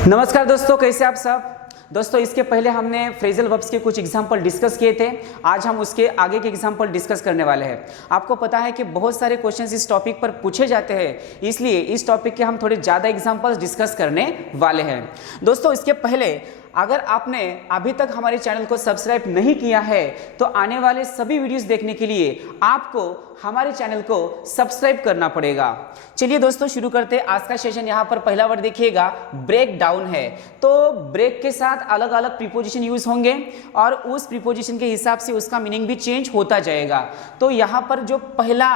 नमस्कार दोस्तों, कैसे आप सब। दोस्तों, इसके पहले हमने फ्रेजल वर्ब्स के कुछ एग्जाम्पल डिस्कस किए थे। आज हम उसके आगे के एग्जाम्पल डिस्कस करने वाले हैं। आपको पता है कि बहुत सारे क्वेश्चंस इस टॉपिक पर पूछे जाते हैं, इसलिए इस टॉपिक के हम थोड़े ज़्यादा एग्जाम्पल्स डिस्कस करने वाले हैं। दोस्तों, इसके पहले अगर आपने अभी तक हमारे चैनल को सब्सक्राइब नहीं किया है तो आने वाले सभी वीडियोस देखने के लिए आपको हमारे चैनल को सब्सक्राइब करना पड़ेगा। चलिए दोस्तों, शुरू करते हैं आज का सेशन। यहाँ पर पहला वर्ड देखिएगा, ब्रेक डाउन है। तो ब्रेक के साथ अलग अलग प्रीपोजिशन यूज होंगे और उस प्रीपोजिशन के हिसाब से उसका मीनिंग भी चेंज होता जाएगा। तो यहाँ पर जो पहला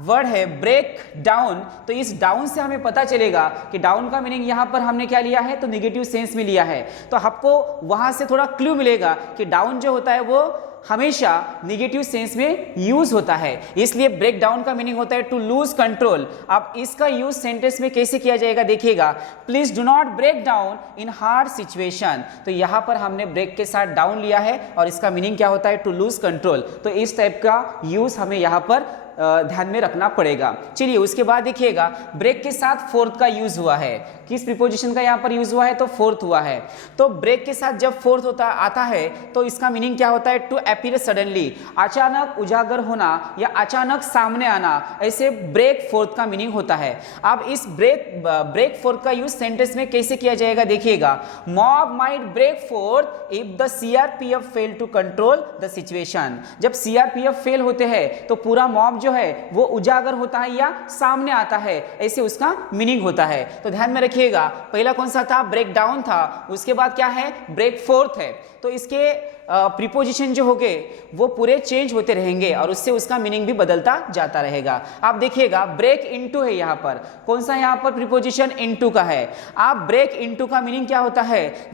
वर्ड है ब्रेक डाउन, तो इस डाउन से हमें पता चलेगा कि डाउन का मीनिंग यहाँ पर हमने क्या लिया है, तो नेगेटिव सेंस में लिया है। तो आपको वहां से थोड़ा क्लू मिलेगा कि डाउन जो होता है वो हमेशा नेगेटिव सेंस में यूज होता है, इसलिए ब्रेक डाउन का मीनिंग होता है टू लूज कंट्रोल। अब इसका यूज सेंटेंस में कैसे किया जाएगा देखिएगा, please do not break down in hard situation. तो यहां पर हमने ब्रेक के साथ डाउन लिया है और इसका मीनिंग क्या होता है, टू लूज कंट्रोल। तो इस टाइप का यूज हमें यहां पर ध्यान में रखना पड़ेगा। चलिए उसके बाद देखिएगा, ब्रेक के साथ फोर्थ का यूज हुआ है। किस प्रीपोजिशन का यहाँ पर यूज हुआ है, तो फोर्थ हुआ है। तो ब्रेक के साथ जब फोर्थ आता है तो इसका मीनिंग क्या होता है, टू अपीयर सडनली, अचानक उजागर होना या अचानक सामने आना, ऐसे ब्रेक फोर्थ का मीनिंग होता है। अब इस ब्रेक फोर्थ का यूज सेंटेंस में कैसे किया जाएगा देखिएगा, mob might break forth if the CRPF fail to control the situation. जब सीआरपीएफ फेल होते हैं तो पूरा मॉब जो है वो उजागर होता है या सामने आता है, ऐसे उसका मीनिंग होता है। तो ध्यान में रखिएगा, पहला कौन सा था, ब्रेक डाउन था, उसके बाद क्या है, ब्रेक फोर्थ है। तो इसके प्रीपोजिशन जो होंगे वो पूरे चेंज होते रहेंगे और उससे उसका मीनिंग भी बदलता जाता रहेगा। आप देखिएगा, ब्रेक इनटू है, यहाँ पर कौन सा, यहाँ पर प्रीपोजिशन इनटू का है। आप ब्रेक इनटू का मीनिंग क्या होता है,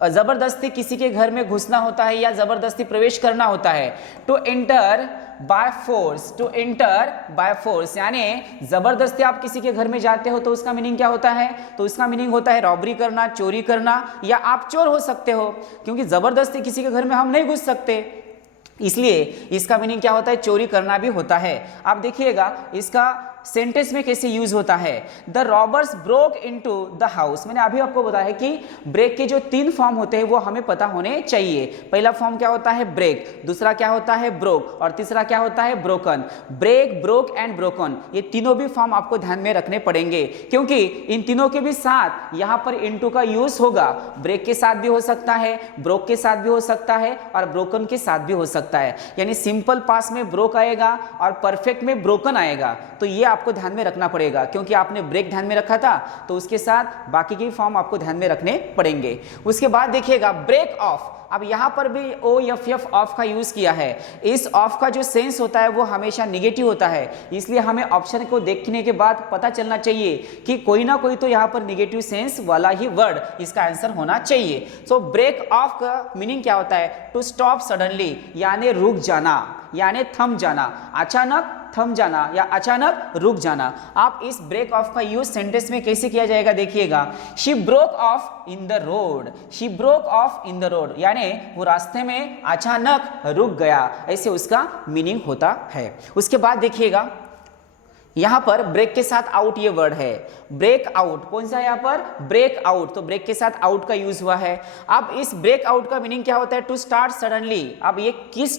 जबरदस्ती किसी के घर में घुसना होता है या जबरदस्ती प्रवेश करना होता है। To enter by force, to enter by force, यानी जबरदस्ती आप किसी के घर में जाते हो तो उसका मीनिंग क्या होता है, तो उसका मीनिंग होता है रॉबरी करना, चोरी करना, या आप चोर हो सकते हो, क्योंकि जबरदस्ती किसी के घर में हम नहीं घुस सकते, इसलिए इसका मीनिंग क्या होता है, चोरी करना भी होता है। आप देखिएगा इसका सेंटेंस में कैसे यूज होता है, the robbers broke into the house. मैंने अभी आपको बताया है कि ब्रेक के जो 3 फॉर्म होते हैं वो हमें पता होने चाहिए। पहला फॉर्म क्या होता है, ब्रेक, दूसरा क्या होता है, ब्रोक, और तीसरा क्या होता है, broken. Break, broke and broken, ये तीनों भी फॉर्म आपको ध्यान में रखने पड़ेंगे, क्योंकि इन तीनों के भी साथ यहाँ पर इनटू का यूज होगा। ब्रेक के साथ भी हो सकता है, ब्रोक के साथ भी हो सकता है और ब्रोकन के साथ भी हो सकता है। यानी सिंपल पास में ब्रोक आएगा और परफेक्ट में ब्रोकन आएगा। तो ये आपको ध्यान में रखना पड़ेगा, क्योंकि आपने ब्रेक ध्यान में रखा था तो उसके साथ बाकी के फॉर्म आपको ध्यान में रखने पड़ेंगे। उसके बाद देखिएगा, ब्रेक ऑफ। अब यहां पर भी OFF ऑफ का यूज किया है। इस ऑफ का जो सेंस होता है वो हमेशा नेगेटिव होता है, इसलिए हमें ऑप्शन को देखने के बाद पता चलना चाहिए कि कोई ना कोई तो यहां पर नेगेटिव सेंस वाला ही वर्ड इसका आंसर होना चाहिए। तो ब्रेक ऑफ का मीनिंग क्या होता है, टू स्टॉप सडनली, यानी रुक जाना, यानी थम जाना, अचानक थम जाना या अचानक रुक जाना। आप इस ब्रेक ऑफ का यूज सेंटेंस में कैसे किया जाएगा देखिएगा, she broke of in the road, she broke of in the road, यानी वो रास्ते में अचानक रुक गया, ऐसे उसका मीनिंग होता है। उसके बाद देखिएगा, यहां पर ब्रेक के साथ आउट ये वर्ड है, ब्रेक आउट, कौन सा है यहाँ पर, ब्रेक आउट। तो ब्रेक के साथ आउट का यूज हुआ है। अब इस ब्रेक आउट का मीनिंग क्या होता है, टू स्टार्ट सडनली। अब ये किस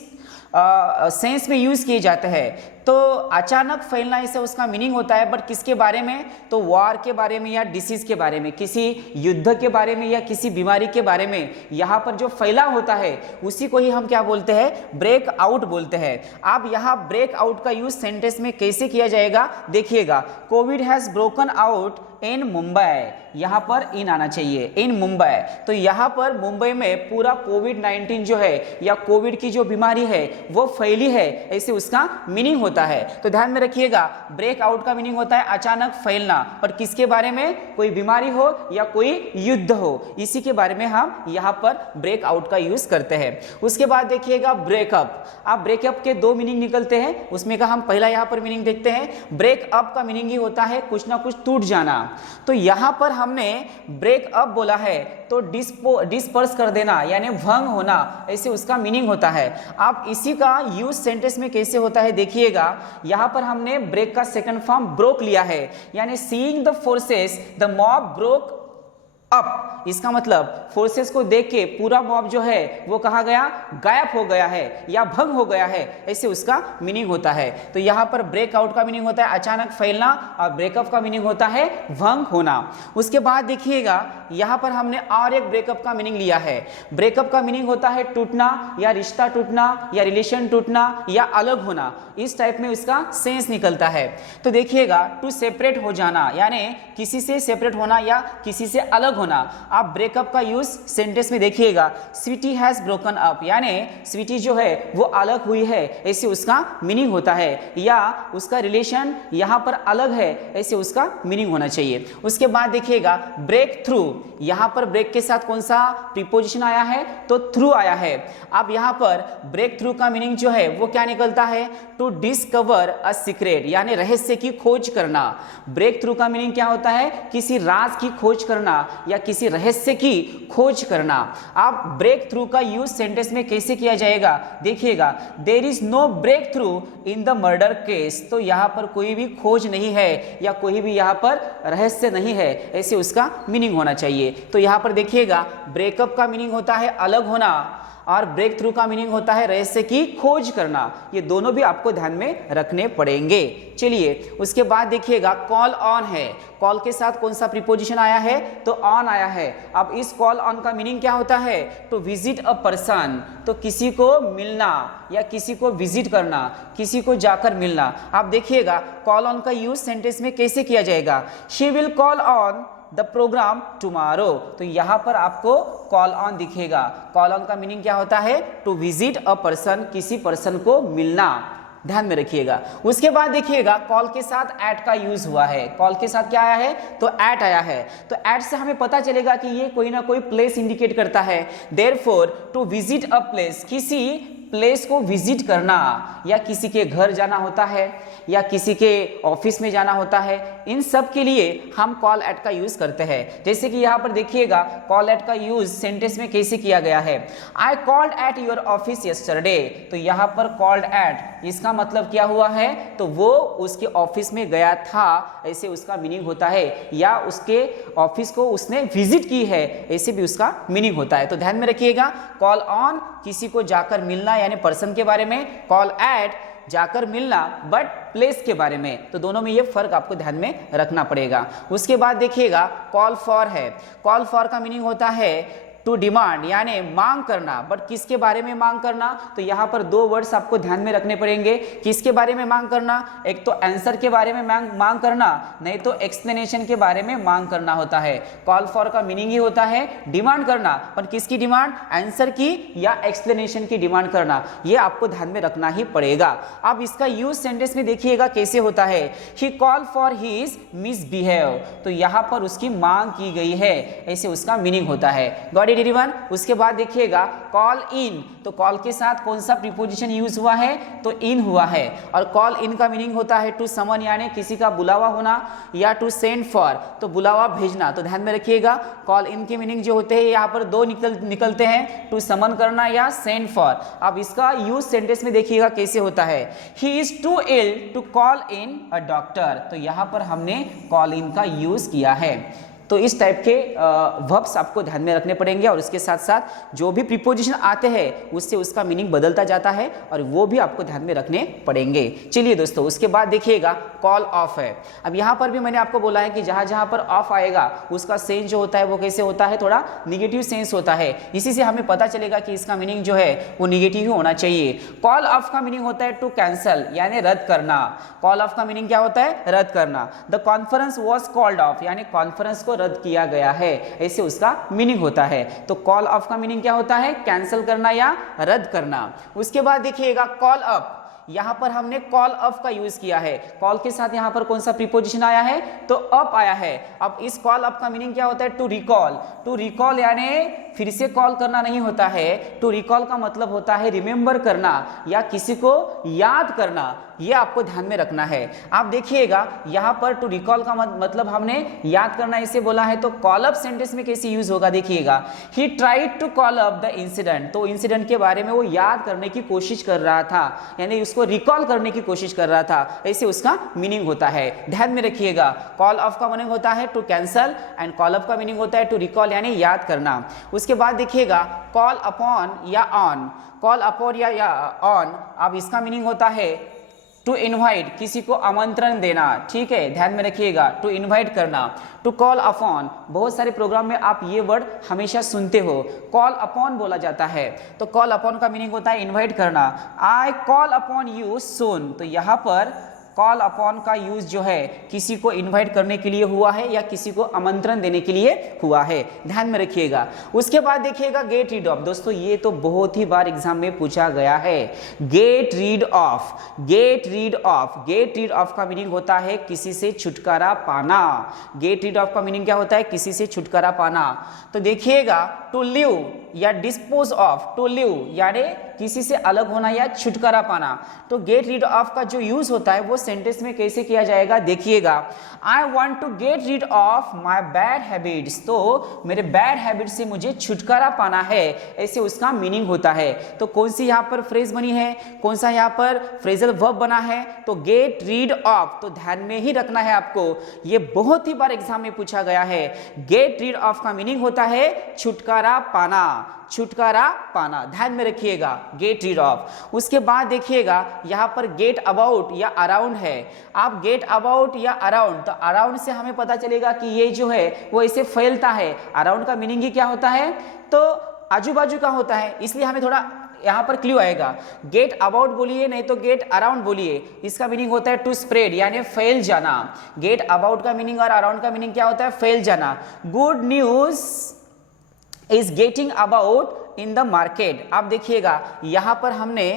सेंस में यूज किए जाते हैं, तो अचानक फैलना इसे उसका मीनिंग होता है, बट किसके बारे में, तो वॉर के बारे में या डिसीज के बारे में, किसी युद्ध के बारे में या किसी बीमारी के बारे में यहाँ पर जो फैला होता है उसी को ही हम क्या बोलते हैं, ब्रेक आउट बोलते हैं। अब यहाँ ब्रेक आउट का यूज सेंटेंस में कैसे किया जाएगा देखिएगा, Covid has broken out in Mumbai, यहाँ पर इन आना चाहिए, इन मुंबई। तो यहाँ पर मुंबई में पूरा कोविड-19 जो है या कोविड की जो बीमारी है वो फैली है, ऐसे उसका मीनिंग होता है। तो ध्यान में रखिएगा, ब्रेक आउट का मीनिंग होता है अचानक फैलना, पर किसके बारे में, कोई बीमारी हो या कोई युद्ध हो, इसी के बारे में हम यहाँ पर ब्रेक आउट का यूज करते हैं। उसके बाद देखिएगा, ब्रेकअप। आप ब्रेकअप के 2 मीनिंग निकलते हैं, उसमें का हम पहला यहाँ पर मीनिंग देखते हैं। ब्रेकअप का मीनिंग ही होता है कुछ ना कुछ टूट जाना। तो यहां पर हमने ब्रेक अप बोला है तो डिस्पर्स कर देना यानी भंग होना, ऐसे उसका मीनिंग होता है। आप इसी का यूज सेंटेंस में कैसे होता है देखिएगा, यहां पर हमने ब्रेक का सेकंड फॉर्म ब्रोक लिया है, यानी seeing the forces the mob broke up, इसका मतलब फोर्सेस को देख के पूरा मॉब जो है वो कहा गया, गायब हो गया है या भंग हो गया है, ऐसे उसका मीनिंग होता है। तो यहाँ पर ब्रेकआउट का मीनिंग होता है अचानक फैलना और ब्रेकअप का मीनिंग होता है भंग होना। उसके बाद देखिएगा यहाँ पर हमने और एक ब्रेकअप का मीनिंग लिया है। ब्रेकअप का मीनिंग होता है टूटना या रिश्ता टूटना या रिलेशन टूटना या अलग होना, इस टाइप में उसका सेंस निकलता है। तो देखिएगा टू सेपरेट हो जाना यानी किसी से सेपरेट होना या किसी से अलग होना। आप ब्रेकअप का यूज सेंटेंस में देखिएगा, स्वीटी हैज ब्रोकन अप यानी स्वीटी जो है वो अलग हुई है, ऐसे उसका मीनिंग होता है, या उसका रिलेशन यहाँ पर अलग है, ऐसे उसका मीनिंग होना चाहिए। उसके बाद देखिएगा ब्रेक थ्रू, यहाँ पर ब्रेक के साथ कौन सा प्रीपोजिशन आया है, तो थ्रू आया है। अब यहाँ पर ब्रेक थ्रू का मीनिंग जो है वो क्या निकलता है, टू डिस्कवर अ सीक्रेट यानी रहस्य की खोज करना। ब्रेक थ्रू का मीनिंग क्या होता है, किसी राज की खोज करना या किसी रहस्य की खोज करना। आप ब्रेक थ्रू का यूज सेंटेंस में कैसे किया जाएगा, देखिएगा, there is no breakthrough in the murder case, तो यहाँ पर कोई भी खोज नहीं है या कोई भी यहाँ पर रहस्य नहीं है, ऐसे उसका मीनिंग होना चाहिए। तो यहाँ पर देखिएगा ब्रेकअप का मीनिंग होता है अलग होना और ब्रेक थ्रू का मीनिंग होता है रहस्य की खोज करना। ये दोनों भी आपको ध्यान में रखने पड़ेंगे। चलिए उसके बाद देखिएगा कॉल ऑन है, कॉल के साथ कौन सा प्रीपोजिशन आया है, तो ऑन आया है। अब इस कॉल ऑन का मीनिंग क्या होता है, टू विजिट अ पर्सन, तो किसी को मिलना या किसी को विजिट करना, किसी को जाकर मिलना। आप देखिएगा कॉल ऑन का यूज सेंटेंस में कैसे किया जाएगा, she will call on the program tomorrow, तो यहाँ पर आपको कॉल ऑन दिखेगा। कॉल ऑन का मीनिंग क्या होता है, टू विजिट अ पर्सन, किसी पर्सन को मिलना, ध्यान में रखिएगा। उसके बाद देखिएगा कॉल के साथ एट का यूज हुआ है। कॉल के साथ क्या आया है, तो एट आया है। तो एट से हमें पता चलेगा कि ये कोई ना कोई प्लेस इंडिकेट करता है। Therefore to visit a place, किसी प्लेस को विजिट करना, या किसी के घर जाना होता है या किसी के ऑफिस में जाना होता है, इन सब के लिए हम कॉल एट का यूज करते हैं। जैसे कि यहाँ पर देखिएगा कॉल एट का यूज सेंटेंस में कैसे किया गया है, I called at your office yesterday, तो यहाँ पर कॉल्ड एट इसका मतलब क्या हुआ है, तो वो उसके ऑफिस में गया था, ऐसे उसका मीनिंग होता है, या उसके ऑफिस को उसने विजिट की है, ऐसे भी उसका मीनिंग होता है। तो ध्यान में रखिएगा कॉल ऑन किसी को जाकर मिलना यानी पर्सन के बारे में, कॉल एट जाकर मिलना बट प्लेस के बारे में। तो दोनों में ये फर्क आपको ध्यान में रखना पड़ेगा। उसके बाद देखिएगा कॉल फॉर है। कॉल फॉर का मीनिंग होता है टू डिमांड यानी मांग करना, बट किसके बारे में मांग करना, तो यहाँ पर दो वर्ड्स आपको ध्यान में रखने पड़ेंगे। किसके बारे में मांग करना, एक तो आंसर के बारे में मांग करना, नहीं तो एक्सप्लेनेशन के बारे में मांग करना होता है। कॉल फॉर का मीनिंग ही होता है डिमांड करना, पर किसकी डिमांड, आंसर की या एक्सप्लेनेशन की डिमांड करना, ये आपको ध्यान में रखना ही पड़ेगा। अब इसका यूज सेंटेंस में देखिएगा कैसे होता है, ही कॉल फॉर हिज मिसबिहेव, तो यहाँ पर उसकी मांग की गई है, ऐसे उसका मीनिंग होता है। एवरीवन। उसके बाद देखिएगा कॉल इन, तो कॉल के साथ कौन सा प्रीपोजिशन यूज हुआ है, तो इन हुआ है। और कॉल इन का मीनिंग होता है टू समन यानी किसी का बुलावा होना, या टू सेंड फॉर तो बुलावा भेजना। तो ध्यान में रखिएगा कॉल इन के मीनिंग जो होते हैं यहाँ पर दो निकलते हैं, टू समन करना या सेंड फॉर। अब इसका यूज सेंटेंस में देखिएगा कैसे होता है, he is too ill to call in a doctor, तो यहाँ पर हमने कॉल इन का यूज किया है। तो इस टाइप के वर्ब्स आपको ध्यान में रखने पड़ेंगे, और उसके साथ साथ जो भी प्रीपोजिशन आते हैं उससे उसका मीनिंग बदलता जाता है, और वो भी आपको ध्यान में रखने पड़ेंगे। चलिए दोस्तों, उसके बाद देखिएगा कॉल ऑफ है। अब यहाँ पर भी मैंने आपको बोला है कि जहाँ जहाँ पर ऑफ आएगा उसका सेंस जो होता है वो कैसे होता है, थोड़ा निगेटिव सेंस होता है। इसी से हमें पता चलेगा कि इसका मीनिंग जो है वो निगेटिव ही होना चाहिए। कॉल ऑफ का मीनिंग होता है टू कैंसल यानी रद्द करना। कॉल ऑफ का मीनिंग क्या होता है, रद्द करना। The conference was called off यानी कॉन्फ्रेंस को रद्द किया गया है, ऐसे उसका मीनिंग होता है। तो कॉल ऑफ का मीनिंग क्या होता है, कैंसिल करना या रद्द करना। उसके बाद देखिएगा कॉल अप, यहां पर हमने कॉल अप का यूज किया है। कॉल के साथ यहां पर कौन सा प्रीपोजिशन आया है, तो अप आया है। अब इस कॉल अप का मीनिंग क्या होता है, टू रिकॉल। टू रिकॉल यानी फिर से कॉल करना नहीं होता है, टू रिकॉल का मतलब होता है रिमेंबर करना या किसी को याद करना, ये आपको ध्यान में रखना है। आप देखिएगा यहाँ पर टू रिकॉल का मतलब हमने याद करना इसे बोला है, तो कॉल अप सेंटेंस में कैसे यूज होगा देखिएगा, he tried to call up the incident, तो इंसिडेंट के बारे में वो याद करने की कोशिश कर रहा था, यानी उसको रिकॉल करने की कोशिश कर रहा था, ऐसे उसका मीनिंग होता है। ध्यान में रखिएगा, कॉल ऑफ का मीनिंग होता है to cancel and call up का मीनिंग होता है टू रिकॉल यानी याद करना। उसके बाद देखिएगा कॉल अपॉन या ऑन, कॉल अपॉन या ऑन, अब इसका मीनिंग होता है टू इनवाइट, किसी को आमंत्रण देना, ठीक है, ध्यान में रखिएगा, टू इनवाइट करना। टू कॉल अपॉन, बहुत सारे प्रोग्राम में आप ये वर्ड हमेशा सुनते हो, कॉल अपॉन बोला जाता है, तो कॉल अपॉन का मीनिंग होता है इनवाइट करना। I call upon you soon, तो यहाँ पर कॉल अपॉन का यूज जो है किसी को इनवाइट करने के लिए हुआ है या किसी को आमंत्रण देने के लिए हुआ है, ध्यान में रखिएगा। उसके बाद देखिएगा गेट रीड ऑफ, दोस्तों ये तो बहुत ही बार एग्जाम में पूछा गया है। Gate rid of, gate rid of, gate rid of का मीनिंग होता है किसी से छुटकारा पाना। गेट रीड ऑफ का मीनिंग क्या होता है? किसी से छुटकारा पाना। तो देखिएगा टू लिव या डिस्पोज ऑफ, टू लिव यानी किसी से अलग होना या छुटकारा पाना। तो गेट रीड ऑफ का जो यूज होता है वो सेंटेंस में कैसे किया जाएगा देखिएगा, I want to get rid of my bad habits, तो मेरे बैड हैबिट से मुझे छुटकारा पाना है, ऐसे उसका मीनिंग होता है। तो कौन सी यहाँ पर फ्रेज बनी है, कौन सा यहाँ पर फ्रेजल वर्ब बना है? तो गेट रीड ऑफ, तो ध्यान में ही रखना है आपको, ये बहुत ही बार एग्जाम में पूछा गया है। गेट रीड ऑफ का मीनिंग होता है छुटकारा पाना, छुटकारा पाना, ध्यान में रखिएगा, गेट रीड ऑफ। उसके बाद देखिएगा यहाँ पर गेट अबाउट या अराउंड है। आप गेट अबाउट या अराउंड, तो अराउंड से हमें पता चलेगा कि ये जो है वो ऐसे फैलता है। अराउंड का मीनिंग ही क्या होता है? तो आजू बाजू का होता है, इसलिए हमें थोड़ा यहाँ पर क्लू आएगा। गेट अबाउट बोलिए नहीं तो गेट अराउंड बोलिए, इसका मीनिंग होता है टू स्प्रेड यानी फैल जाना। गेट अबाउट का मीनिंग और अराउंड का मीनिंग क्या होता है? फैल जाना। Good news is getting about in the market. आप देखिएगा यहाँ पर हमने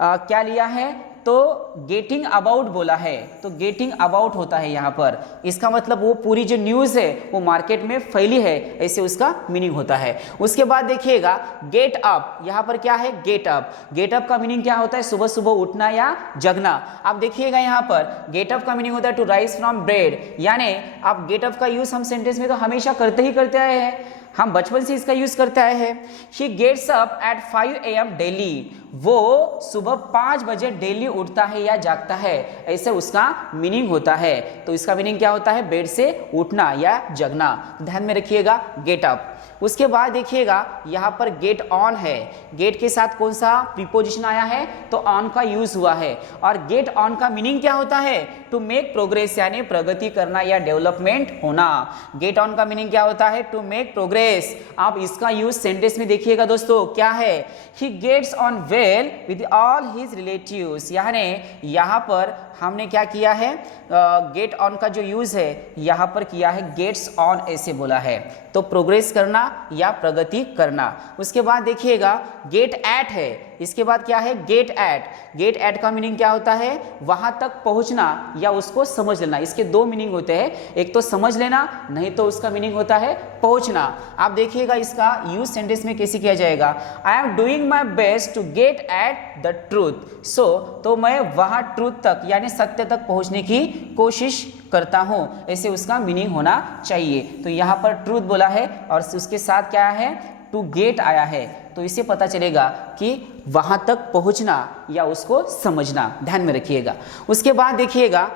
क्या लिया है? तो गेटिंग अबाउट बोला है, तो गेटिंग अबाउट होता है यहाँ पर, इसका मतलब वो पूरी जो न्यूज़ है वो मार्केट में फैली है, ऐसे उसका मीनिंग होता है। उसके बाद देखिएगा गेट अप, यहाँ पर क्या है? Get up. गेट अप का मीनिंग क्या होता है? सुबह सुबह उठना या जगना। आप देखिएगा यहाँ पर गेट अप का मीनिंग होता है टू राइज फ्रॉम बेड, यानी आप गेट अप का यूज हम सेंटेंस में तो हमेशा करते ही करते आए हैं, हम बचपन से इसका यूज करते आए हैं। He gets up at 5 AM daily, वो सुबह 5 बजे डेली उठता है या जागता है, ऐसे उसका मीनिंग होता है। तो इसका मीनिंग क्या होता है? बेड से उठना या जगना, ध्यान में रखिएगा, गेट अप। उसके बाद देखिएगा यहाँ पर गेट ऑन है, गेट के साथ कौन सा प्रीपोजिशन आया है? तो ऑन का यूज हुआ है। और गेट ऑन का मीनिंग क्या होता है? टू मेक प्रोग्रेस यानी प्रगति करना या डेवलपमेंट होना। गेट ऑन का मीनिंग क्या होता है? To make progress. आप इसका यूज सेंटेंस में देखिएगा दोस्तों, क्या है? He gets on well with all his relatives, यानी यहाँ पर हमने क्या किया है? गेट ऑन का जो यूज है यहाँ पर किया है गेट्स ऑन, ऐसे बोला है, तो प्रोग्रेस करना या प्रगति करना। उसके बाद देखिएगा गेट एट है, इसके बाद क्या है? Get at. गेट एट का मीनिंग क्या होता है? वहां तक पहुंचना या उसको समझ लेना। इसके दो मीनिंग होते हैं, एक तो समझ लेना, नहीं तो उसका मीनिंग होता है पहुंचना। आप देखिएगा इसका यूज सेंटेंस में कैसे किया जाएगा, I am doing my best to get at the truth. So तो मैं वहां ट्रूथ तक यानी सत्य तक पहुंचने की कोशिश करता हूं, ऐसे उसका मीनिंग होना चाहिए। तो यहाँ पर ट्रूथ बोला है और उसके साथ क्या है? टू गेट आया है, तो इससे पता चलेगा कि वहां तक पहुंचना या उसको समझना, ध्यान में रखिएगा। उसके बाद देखिएगा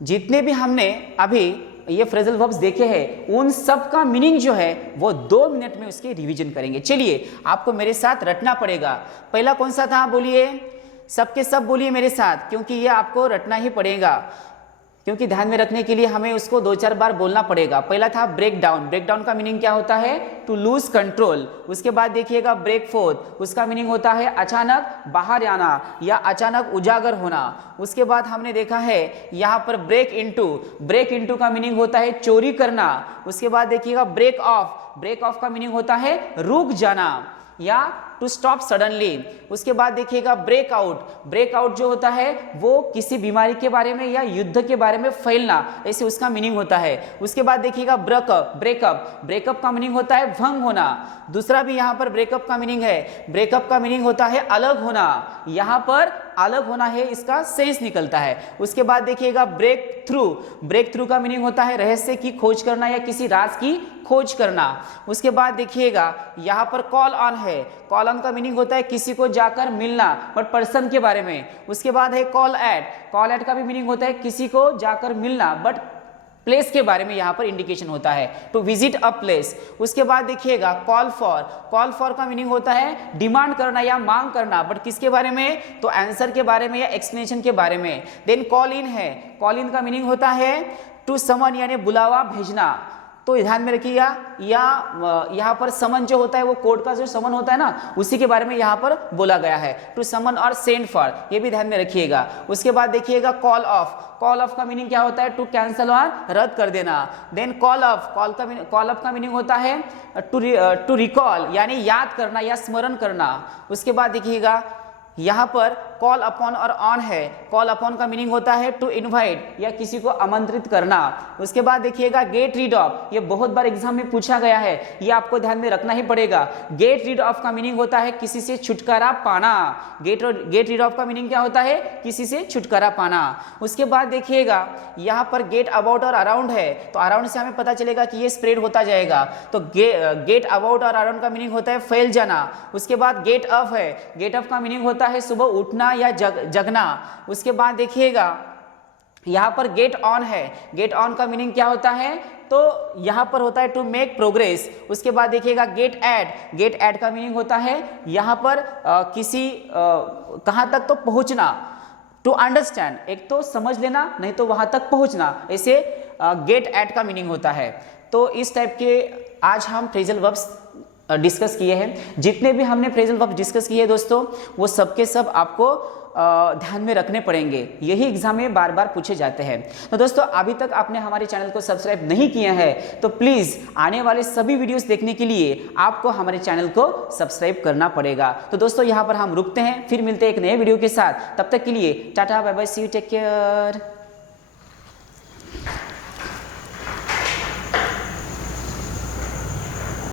जितने भी हमने अभी ये फ्रेजल वर्ब्स देखे हैं उन सब का मीनिंग जो है वो 2 मिनट में उसके रिवीजन करेंगे। चलिए आपको मेरे साथ रटना पड़ेगा। पहला कौन सा था? बोलिए, सबके सब बोलिए मेरे साथ, क्योंकि ये आपको रटना ही पड़ेगा, क्योंकि ध्यान में रखने के लिए हमें उसको 2-4 बार बोलना पड़ेगा। पहला था ब्रेक डाउन। ब्रेक डाउन का मीनिंग क्या होता है? To lose control. उसके बाद देखिएगा ब्रेक फोर्थ, उसका मीनिंग होता है अचानक बाहर आना या अचानक उजागर होना। उसके बाद हमने देखा है यहाँ पर ब्रेक इनटू। ब्रेक इनटू का मीनिंग होता है चोरी करना। उसके बाद देखिएगा ब्रेक ऑफ। ब्रेक ऑफ का मीनिंग होता है रुक जाना या टू स्टॉप सडनली। उसके बाद देखिएगा ब्रेकआउट। ब्रेकआउट जो होता है वो किसी बीमारी के बारे में या युद्ध के बारे में फैलना, ऐसे उसका मीनिंग होता है। उसके बाद देखिएगा ब्रेकअप। ब्रेकअप ब्रेकअप का मीनिंग होता है भंग होना। दूसरा भी यहाँ पर ब्रेकअप का मीनिंग है। ब्रेकअप का मीनिंग होता है अलग होना, यहाँ पर अलग होना है इसका सेंस निकलता है। उसके बाद देखिएगा ब्रेक थ्रू। ब्रेक थ्रू का मीनिंग होता है रहस्य की खोज करना या किसी राज की खोज करना। उसके बाद देखिएगा यहाँ पर कॉल ऑन है। कॉल ऑन का मीनिंग होता है किसी को जाकर मिलना, बट पर्सन के बारे में। उसके बाद है कॉल एट का भी मीनिंग होता है किसी को जाकर मिलना, बट प्लेस के बारे में यहाँ पर इंडिकेशन होता है, टू विजिट अ प्लेस। उसके बाद देखिएगा कॉल फॉर का मीनिंग होता है डिमांड करना या मांग करना, बट किसके बारे में, तो आंसर के बारे में या एक्सप्लेनेशन के बारे में। देन कॉल इन है, कॉल इन का मीनिंग होता है टू समन यानी बुलावा भेजना, तो ध्यान में रखिएगा, या यहाँ पर समन जो होता है वो कोर्ट का जो समन होता है ना, उसी के बारे में यहाँ पर बोला गया है, टू समन और सेंड फॉर, ये भी ध्यान में रखिएगा। उसके बाद देखिएगा कॉल ऑफ का मीनिंग क्या होता है, टू कैंसल और रद्द कर देना। देन कॉल ऑफ का मीनिंग होता है टू रिकॉल यानी याद करना या स्मरण करना। उसके बाद देखिएगा यहाँ पर कॉल अपॉन और ऑन है, कॉल अपॉन का मीनिंग होता है टू इनवाइट या किसी को आमंत्रित करना। उसके बाद देखिएगा गेट रीड ऑफ, ये बहुत बार एग्जाम में पूछा गया है, ये आपको ध्यान में रखना ही पड़ेगा। गेट रीड ऑफ का मीनिंग होता है किसी से छुटकारा पाना, गेट रीड ऑफ का मीनिंग क्या होता है, किसी से छुटकारा पाना। उसके बाद देखिएगा यहाँ पर गेट अबाउट और अराउंड है, तो अराउंड से हमें पता चलेगा कि ये स्प्रेड होता जाएगा, तो गेट अबाउट और अराउंड का मीनिंग होता है फैल जाना। उसके बाद गेट अप है, गेट अप का मीनिंग होता है सुबह उठना या जगना। उसके बाद देखिएगा यहाँ पर गेट ऑन है, गेट ऑन का मीनिंग क्या होता है, तो यहाँ पर होता है टू मेक प्रोग्रेस। उसके बाद देखिएगा गेट एट का मीनिंग होता है यहाँ पर किसी कहाँ तक, तो पहुँचना, टू अंडरस्टैंड, एक तो समझ लेना, नहीं तो वहाँ तक पहुँचना, ऐसे गेट एट का मीनिंग होता है। तो इस टाइप के आज हम फ्रेजल वर्ब्स डिस्कस किए हैं। जितने भी हमने फ्रेजल वर्ब डिस्कस किए दोस्तों, वो सब के सब आपको ध्यान में रखने पड़ेंगे, यही एग्जाम में बार बार पूछे जाते हैं। तो दोस्तों अभी तक आपने हमारे चैनल को सब्सक्राइब नहीं किया है तो प्लीज़ आने वाले सभी वीडियोस देखने के लिए आपको हमारे चैनल को सब्सक्राइब करना पड़ेगा। तो दोस्तों यहाँ पर हम रुकते हैं, फिर मिलते हैं एक नए वीडियो के साथ। तब तक के लिए tata bye bye, see you, take care.